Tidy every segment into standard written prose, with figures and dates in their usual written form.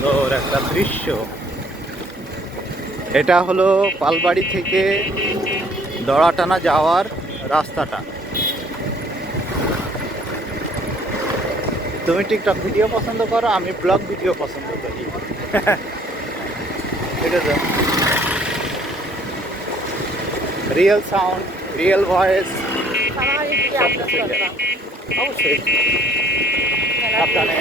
সুন্দর একটা দৃশ্য। এটা হলো পালবাড়ি থেকে দড়াটানা যাওয়ার রাস্তাটা। তুমি টিকটক ভিডিও পছন্দ করো, আমি ব্লগ ভিডিও পছন্দ করি। ঠিক আছে, রিয়েল সাউন্ড, রিয়েল ভয়েস অবশ্যই সাবধানে।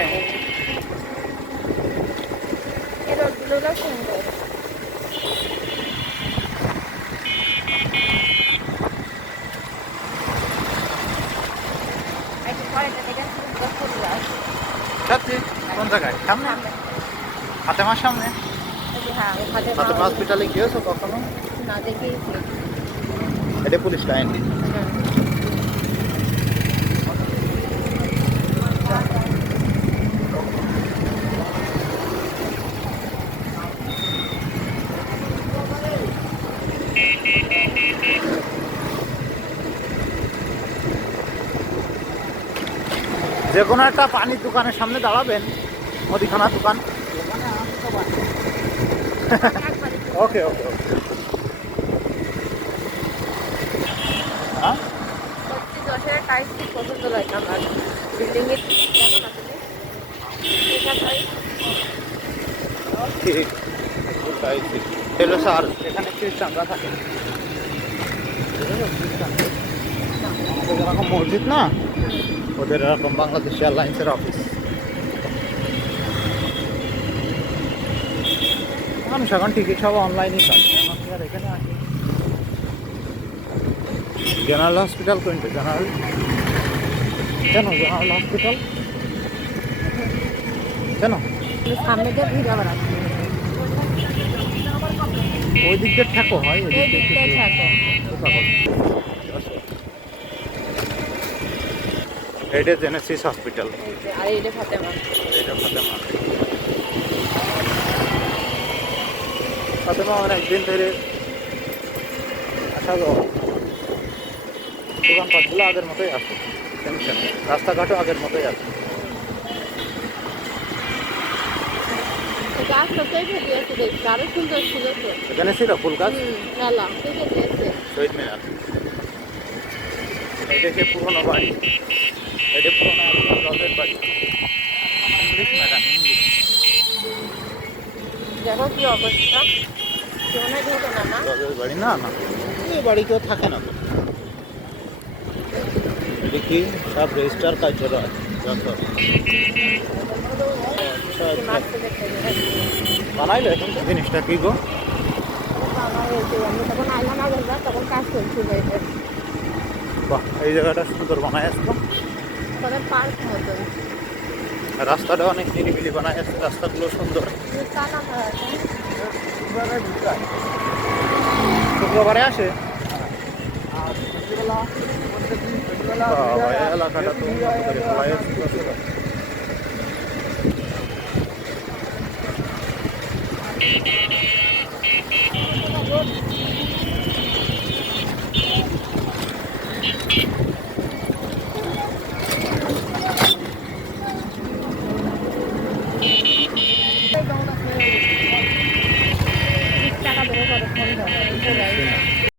সত্যি? কোন জায়গায়? সামনে? ফাতেমার সামনে? ফাতেমা হসপিটালে গিয়েছো কখনো? না, দেখি এটা পুলিশ লাইন। যে কোনো একটা পানির দোকানের সামনে দাঁড়াবেন, মুদিখানার দোকান। ওকে ওকে ওকে। হ্যাঁ, যশোরের টাইস খুব পছন্দ লাগে আমার। বিল্ডিং এর ঠিক তাই ঠিক। হ্যালো স্যার, এখানে খ্রিস্টানরা থাকে। আমাদের এরকম মসজিদ না, ওদের এরকম বাংলাদেশ এয়ারলাইন্সের অফিস। মানুষ এখন টিকিট সব অনলাইনেই কাটছে, আমার কি আর এখানে আসে। জেনারেল হসপিটাল কোনটা? জেনারেল কেন? জেনারেল হসপিটাল কেন? সামনে দিয়ে ভিড় আবার আছে। ওই দিক দিয়ে ঠেকো হয়, ওই এই দিক দিয়ে দিকটাই থাকো। এটা জেনেসিস হসপিটাল, আর এইটা ফাতেমা। এটা ফাতেমা। ফাতেমা আমার একদিন ধরে আসা যাওয়া, দোকানপাটগুলো আগের মতোই আছে, টেনশন নেই। রাস্তাঘাটও আগের মতোই আছে। গাছ সবটাই ভেজে আছে, দেখছি আরো সুন্দর ছিল তো। এখানে ছিল ফুল গাছ, মেলা ঠিক আছে। শহীদ মিনার। এটা সে পুরোনো বাড়ি, এটা পুরোনো জলের বাড়ি। English madam, English. দেখো কি অবস্থা, কেমন ঢোকে না না। জলের বাড়ি না, না এই বাড়ি কেউ থাকে না তো। দেখি সব রেজিস্টার কাজ চলে আছে যত। বানাইলো এখন তো জিনিসটা কি গো? আমি তখন আইলাম আগের বার, তখন কাজ চলছিল এটা। বাহ, এই জায়গাটা সুন্দর বানায় আসতো। তখন পার্ক মতন। রাস্তাটা অনেক নিরিবিলি বানায় আসছে, রাস্তাগুলো সুন্দর। শুক্রবারে আসে এলাকাটা তো উন্নত করে ফেলাই।